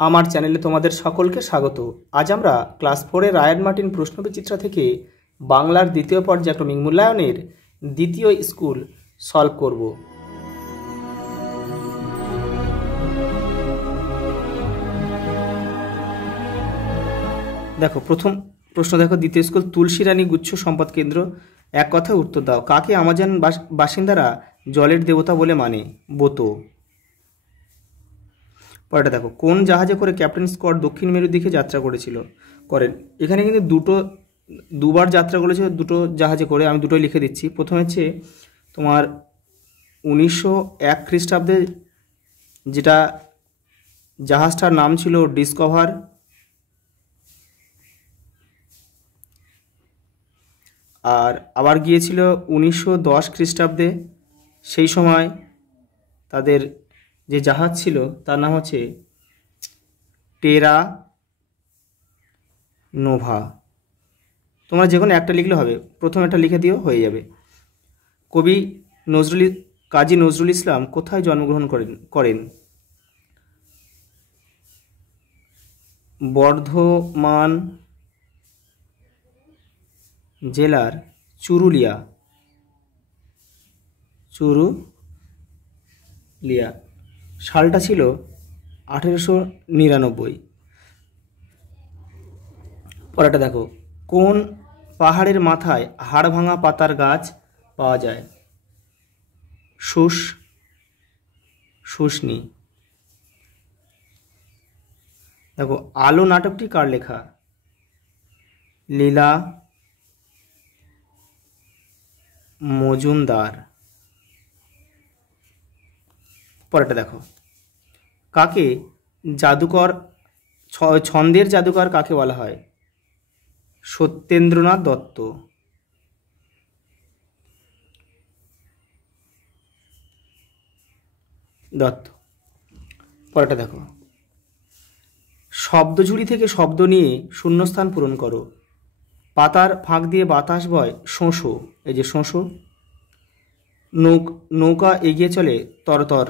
আমার চ্যানেলে তোমাদের সকলকে স্বাগত। আজ আমরা ক্লাস 4-এর রায়ান মার্টিন প্রশ্নবিচিত্রা থেকে বাংলার দ্বিতীয় পর্যায়ক্রমিক মূল্যায়নের দ্বিতীয় স্কুল সলভ করব। দেখো, প্রথম প্রশ্ন দেখো, দ্বিতীয় স্কুল তুলসী রানী গুচ্ছ সম্পদ কেন্দ্র, এক কথায় উত্তর দাও। কাকে আমাজন বাসিন্দারা জলের দেবতা বলে মানে? বোতো। পরেরটা দেখো, কোন জাহাজে করে ক্যাপ্টেন স্কট দক্ষিণ মেরুর দিকে যাত্রা করেন? এখানে কিন্তু দুবার যাত্রা করেছে, দুটো জাহাজে করে। আমি দুটোই লিখে দিচ্ছি। প্রথম হচ্ছে তোমার 1901 খ্রিস্টাব্দে, যেটা জাহাজটার নাম ছিল ডিসকভার। আর আবার গিয়েছিল 1910 খ্রিস্টাব্দে। সেই সময় তাদের যে জাহাজ ছিল তার নাম হচ্ছে টেরা নোভা। তোমরা যে কোনো একটা লিখলে হবে, প্রথম একটা লিখে দিও, হয়ে যাবে। কবি কাজী নজরুল ইসলাম কোথায় জন্মগ্রহণ করেন? বর্ধমান জেলার চুরুলিয়া। সালটা ছিল 1899। পরেরটা দেখো, কোন পাহাড়ের মাথায় হাড় ভাঙা পাতার গাছ পাওয়া যায়? শুষ্নি। দেখো, আলো নাটকটি কার লেখা? লীলা মজুমদার। পরেরটা দেখো, কাকে জাদুকর, ছন্দের জাদুকর কাকে বলা হয়? সত্যেন্দ্রনাথ দত্ত। পরেরটা দেখো, শব্দঝুড়ি থেকে শব্দ নিয়ে শূন্যস্থান পূরণ করো। পাতার ফাঁক দিয়ে বাতাস বয় শোঁশো। এই যে শোঁশো। নৌকা এগিয়ে চলে তরতর।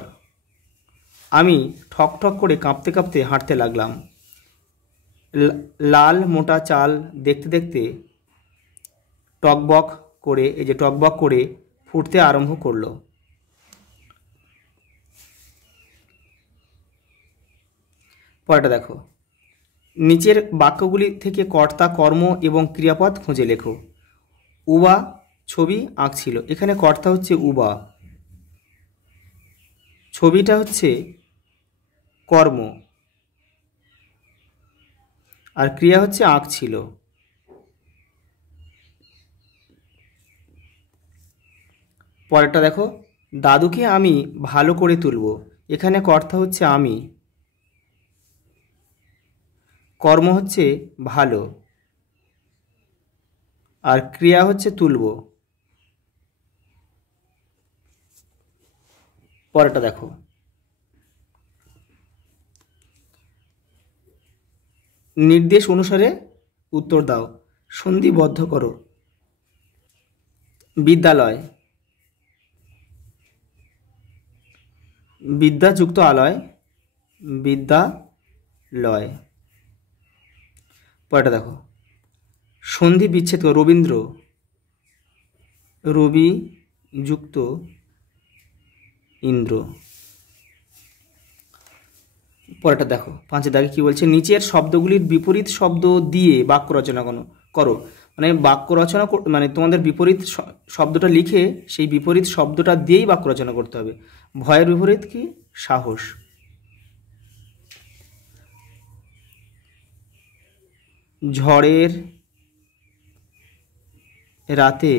আমি ঠক ঠক করে কাঁপতে কাঁপতে হাঁটতে লাগলাম। লাল মোটা চাল দেখতে দেখতে টকবক করে, এই যে টকবক করে ফুটতে আরম্ভ করলো। পরেরটা দেখো, নিচের বাক্যগুলি থেকে কর্তা, কর্ম এবং ক্রিয়াপদ খুঁজে লেখো। উবা ছবি আঁকছিল। এখানে কর্তা হচ্ছে উবা, ছবিটা হচ্ছে কর্ম, আর ক্রিয়া হচ্ছে আঁকছিল। পরেরটা দেখো, দাদুকে আমি ভালো করে তুলব। এখানে কর্তা হচ্ছে আমি, কর্ম হচ্ছে ভালো, আর ক্রিয়া হচ্ছে তুলব। পরেরটা দেখো, নির্দেশ অনুসারে উত্তর দাও। সন্ধিবদ্ধ করো। বিদ্যালয়, বিদ্যাযুক্ত আলয়, বিদ্যালয়। পরেরটা দেখো, সন্ধি বিচ্ছেদ করো। রবীন্দ্র, রবি যুক্ত ইন্দ্র। পরেরটা দেখো, 5 দাগে কি বলছে? নিচের শব্দগুলির বিপরীত শব্দ দিয়ে বাক্য রচনা করো। মানে বাক্য রচনা, মানে তোমাদের বিপরীত শব্দটা লিখে সেই বিপরীত শব্দটা দিয়েই বাক্য রচনা করতে হবে। ভয়ের বিপরীত কি? সাহস। ঝড়ের রাতে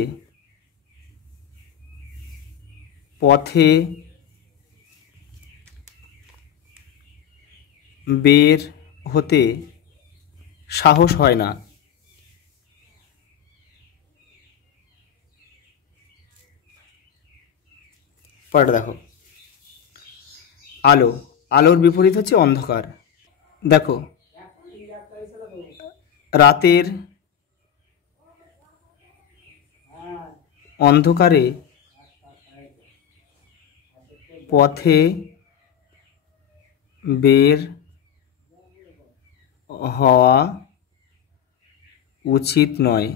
পথে বের হতে সাহস হয় না। পরেরটা দেখো, আলো, আলোর বিপরীত হচ্ছে অন্ধকার। দেখো, রাতের অন্ধকারে পথে বের হওয়া উচিত নয়।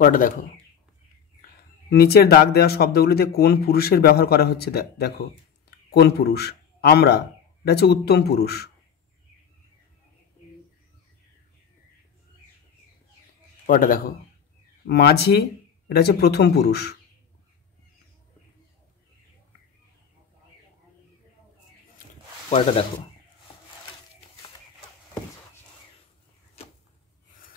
পরেরটা দেখো, নিচের দাগ দেওয়া শব্দগুলিতে কোন পুরুষের ব্যবহার করা হচ্ছে দেখো। কোন পুরুষ? আমরা, এটা হচ্ছে উত্তম পুরুষ। পরেরটা দেখো, মাঝি, এটা হচ্ছে প্রথম পুরুষ। পরেরটা দেখো,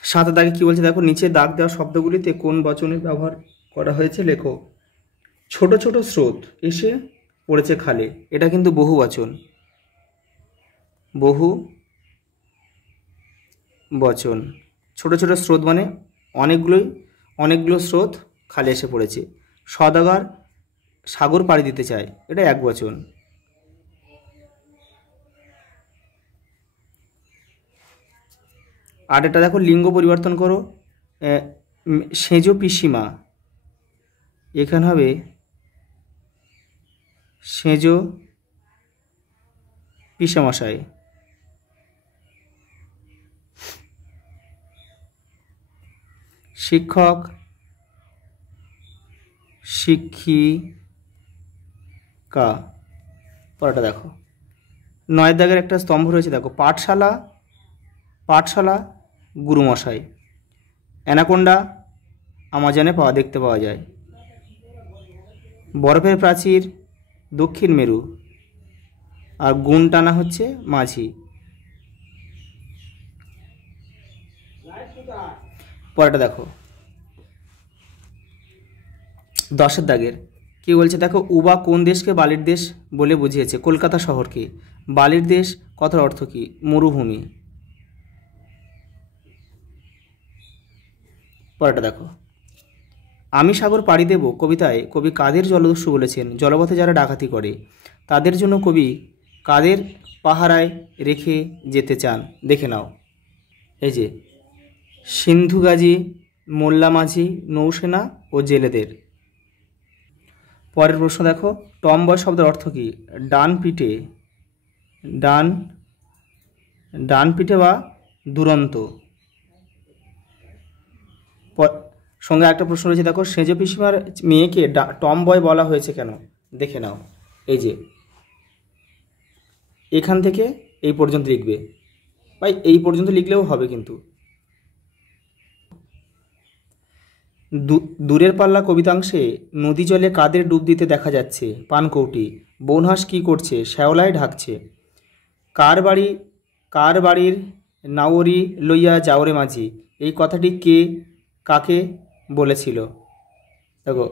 7 দাগে কি বলছে দেখো, নিচে দাগ দেওয়া শব্দগুলিতে কোন বচনের ব্যবহার করা হয়েছে লেখো। ছোট ছোট স্রোত এসে পড়েছে খালে, এটা কিন্তু বহু বচন। বহু বচন। ছোট ছোট স্রোত মানে অনেকগুলো স্রোত খালে এসে পড়েছে। সওদাগর সাগর পাড়ি দিতে চায়, এটা এক বচন। আর এটা দেখো, লিঙ্গ পরিবর্তন করো। সেজো পিসিমা, এখানে হবে সেজো পিসেমশাই। শিক্ষক শিক্ষিকা। পরেরটা দেখো, 9 দাগের একটা স্তম্ভ রয়েছে দেখো, পাঠশালা গুরুমশাই। অ্যানাকোন্ডা আমাজনে দেখতে পাওয়া যায়। বরফের প্রাচীর দক্ষিণ মেরু, আর গুণ টানা হচ্ছে মাঝি। পরেরটা দেখো, 10 দাগের কি বলছে দেখো, উবা কোন দেশকে বালির দেশ বলে বুঝিয়েছে? কলকাতা শহরকে। বালির দেশ কথার অর্থ কি? মরুভূমি। পরেরটা দেখো, আমি সাগর পাড়ি দেব কবিতায় কবি কাদের জলদস্যু বলেছেন? জলপথে যারা ডাকাতি করে তাদের জন্য কবি কাদের পাহারায় রেখে যেতে চান? দেখে নাও। এই যে সিন্ধু গাজী, মোল্লা মাঝি, নৌসেনা ও জেলেদের। পরের প্রশ্ন দেখো, টমবয় শব্দের অর্থ কি? ডান পিঠে বা দুরন্ত। সঙ্গে একটা প্রশ্ন রয়েছে দেখো, সেজো পিসিমার মেয়েকে টমবয় বলা হয়েছে কেন? দেখে নাও। এই যে এখান থেকে এই পর্যন্ত লিখবে, ভাই এই পর্যন্ত লিখলেও হবে কিন্তু। দূরের পাল্লা কবিতাংশে নদী জলে কাদের ডুব দিতে দেখা যাচ্ছে? পানকৌটি। বনহাঁস কী করছে? শ্যাওলায় ঢাকছে। কার বাড়ির নাওরি লইয়া যাওরে মাঝি, এই কথাটি কে কাকে বলেছিল? দেখো,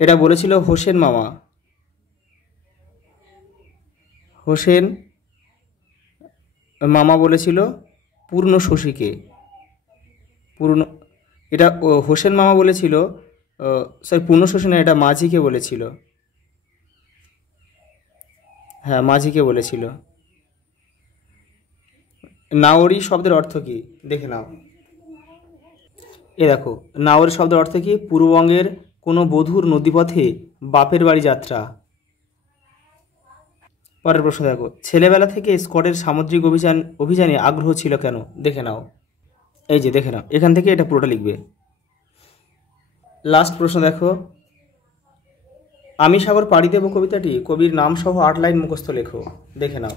এটা বলেছিল হোসেন মামা। হোসেন মামা বলেছিল পূর্ণ শশীকে। এটা হোসেন মামা বলেছিল, সরি পূর্ণ শশী না, এটা মাঝিকে বলেছিল। হ্যাঁ, মাঝিকে বলেছিল। নাওরি শব্দের অর্থ কি? দেখে নাও। এ দেখো, নাওরি শব্দের অর্থ কি? পূর্ববঙ্গের কোনো বধূর নদীপথে বাপের বাড়ি যাত্রা। পরের প্রশ্ন দেখো, ছেলেবেলা থেকে স্কটের সামুদ্রিক অভিযানে আগ্রহ ছিল কেন? দেখে নাও। এই যে দেখে নাও, এখান থেকে এটা পুরোটা লিখবে। লাস্ট প্রশ্ন দেখো, আমি সাগর পাড়ি দেব কবিতাটি কবির নাম সহ 8 লাইন মুখস্থ লেখো। দেখে নাও।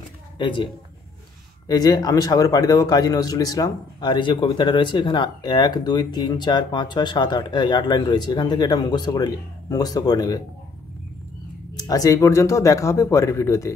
এই যে আমি সাগর পাড়ি দেব কাজী নজরুল ইসলাম, আর এই যে কবিতাটা রয়েছে এখানে 1 2 3 4 5 6 7 8 8 লাইন রয়েছে। এখান থেকে এটা মুখস্থ করে নেবে। আচ্ছা, এই পর্যন্ত। দেখা হবে পরের ভিডিওতে।